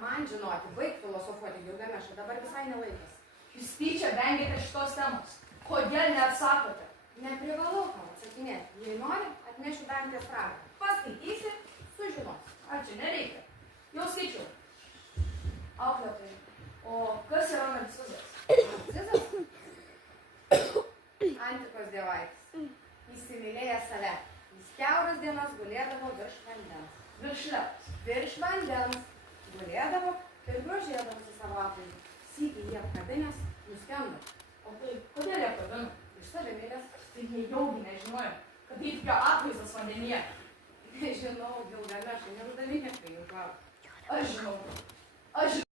man žinoti, baig filosofuoti, Gilgameša, dabar visai nelaikas. Jūs tyčia vengiate šitos temos. Kodėl neatsakote? Neprivalau tau atsakinėti. Jei nori, atnešiu Dantės ragą. Paskaitysi, sužinosi. Ar čia nereikia? Jau skaičiau. Auklėtojai, o kas yra narcizas? Narcizas? Antikos dievaitis. Įsimylėjęs save. Jis kiauras dienas gulėdavo virš vandens. Virš ledus. Virš vandens gulėdavo ir grožėdavosi savo aplinką. Sykį jie apkabinęs nuskendo. O tai kodėl jie kabino? Iš savimeilės. Tai jie jaugi nežinojo, kad tai tik atvaizdas vandenyje. Nežinau, Gilgamešai, neuždavinėkai jų klausti. Aš žinau. Aš žinau.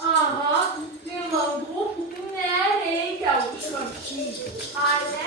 Aha, tai langų nereikia užkamšyti. Ale